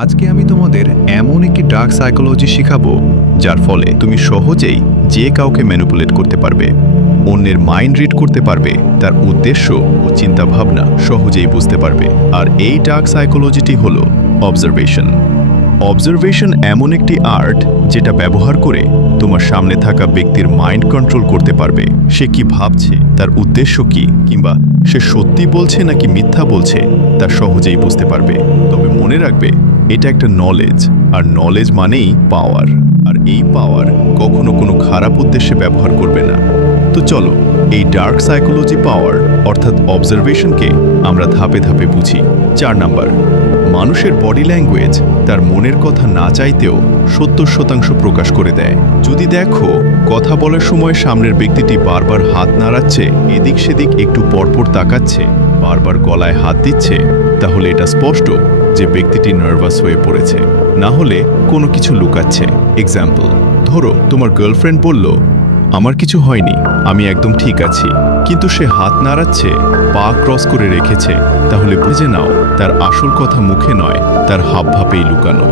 আজকে আমি তোমাদের এমন একটি ডার্ক সাইকোলজি শিখাবো যার ফলে তুমি সহজেই যে কাউকে ম্যানিপুলেট করতে পারবে, অন্যের মাইন্ড রিড করতে পারবে, তার উদ্দেশ্য ও চিন্তাভাবনা সহজেই বুঝতে পারবে। আর এই ডার্ক সাইকোলজিটি হলো অবজারভেশন। অবজারভেশন এমন একটি আর্ট যেটা ব্যবহার করে তোমার সামনে থাকা ব্যক্তির মাইন্ড কন্ট্রোল করতে পারবে। সে কি ভাবছে, তার উদ্দেশ্য কি, কিংবা সে সত্যি বলছে নাকি মিথ্যা বলছে তা সহজেই বুঝতে পারবে। তবে মনে রাখবে, এটা একটা নলেজ, আর নলেজ মানেই পাওয়ার। আর এই পাওয়ার কখনো কোনো খারাপ উদ্দেশ্যে ব্যবহার করবে না। তো চলো এই ডার্ক সাইকোলজি পাওয়ার অর্থাৎ অবজারভেশনকে আমরা ধাপে ধাপে বুঝি। 4 নাম্বার, মানুষের বডি ল্যাঙ্গুয়েজ তার মনের কথা না চাইতেও 70% প্রকাশ করে দেয়। যদি দেখো কথা বলার সময় সামনের ব্যক্তিটি বারবার হাত নাড়াচ্ছে, এদিক সেদিক একটু পরপর তাকাচ্ছে, বারবার গলায় হাত দিচ্ছে, তাহলে এটা স্পষ্ট যে ব্যক্তিটি নার্ভাস হয়ে পড়েছে, না হলে কোনো কিছু লুকাচ্ছে। এক্সাম্পল, ধরো তোমার গার্লফ্রেন্ড বলল, আমার কিছু হয়নি, আমি একদম ঠিক আছি, কিন্তু সে হাত নাড়াচ্ছে, পা ক্রস করে রেখেছে, তাহলে বুঝে নাও তার আসল কথা মুখে নয়, তার হাবভাবেই লুকানো।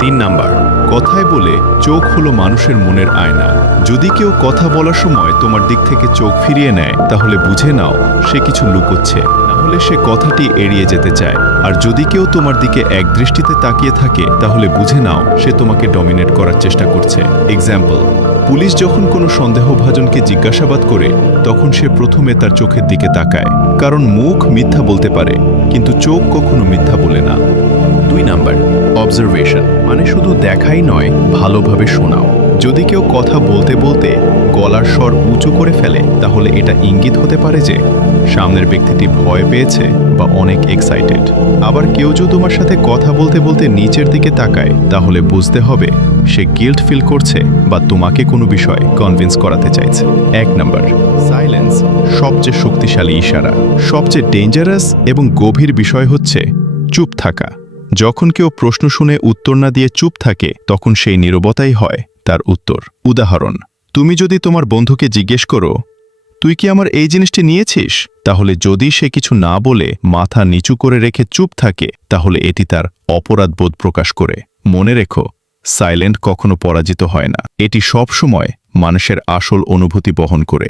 3 নাম্বার, কথায় বলে চোখ হলো মানুষের মনের আয়না। যদি কেউ কথা বলার সময় তোমার দিক থেকে চোখ ফিরিয়ে নেয়, তাহলে বুঝে নাও সে কিছু লুকোচ্ছে, না হলে সে কথাটি এড়িয়ে যেতে চায়। আর যদি কেউ তোমার দিকে এক দৃষ্টিতে তাকিয়ে থাকে, তাহলে বুঝে নাও সে তোমাকে ডমিনেট করার চেষ্টা করছে। এক্সাম্পল, পুলিশ যখন কোনো সন্দেহভাজনকে জিজ্ঞাসাবাদ করে, তখন সে প্রথমে তার চোখের দিকে তাকায়, কারণ মুখ মিথ্যা বলতে পারে কিন্তু চোখ কখনো মিথ্যা বলে না। 2 নাম্বার, অবজারভেশন মানে শুধু দেখাই নয়, ভালোভাবে শোনাও। যদি কেউ কথা বলতে বলতে গলার স্বর উঁচু করে ফেলে, তাহলে এটা ইঙ্গিত হতে পারে যে সামনের ব্যক্তিটি ভয় পেয়েছে বা অনেক এক্সাইটেড। আবার কেউ যদি তোমার সাথে কথা বলতে বলতে নিচের দিকে তাকায়, তাহলে বুঝতে হবে সে গিল্ট ফিল করছে বা তোমাকে কোনো বিষয় কনভিন্স করাতে চাইছে। 1 নাম্বার, সাইলেন্স সবচেয়ে শক্তিশালী ইশারা। সবচেয়ে ডেঞ্জারাস এবং গভীর বিষয় হচ্ছে চুপ থাকা। যখন কেউ প্রশ্ন শুনে উত্তর না দিয়ে চুপ থাকে, তখন সেই নীরবতাই হয় তার উত্তর। উদাহরণ, তুমি যদি তোমার বন্ধুকে জিজ্ঞেস করো, তুই কি আমার এই জিনিসটি নিয়েছিস, তাহলে যদি সে কিছু না বলে মাথা নিচু করে রেখে চুপ থাকে, তাহলে এটি তার অপরাধবোধ প্রকাশ করে। মনে রেখো, সাইলেন্ট কখনো পরাজিত হয় না, এটি সব সময় মানুষের আসল অনুভূতি বহন করে।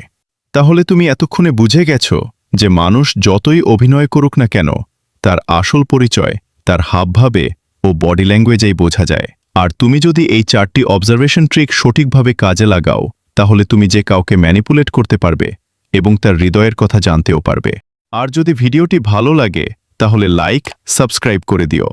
তাহলে তুমি এতক্ষণে বুঝে গেছো যে মানুষ যতই অভিনয় করুক না কেন, তার আসল পরিচয় তার হাবভাবে ও বডি ল্যাঙ্গুয়েজেই বোঝা যায়। আর তুমি যদি এই 4টি অবজারভেশন ট্রিক সঠিকভাবে কাজে লাগাও, তাহলে তুমি যে কাউকে ম্যানিপুলেট করতে পারবে এবং তার হৃদয়ের কথা জানতেও পারবে। আর যদি ভিডিওটি ভালো লাগে, তাহলে লাইক, সাবস্ক্রাইব করে দিও।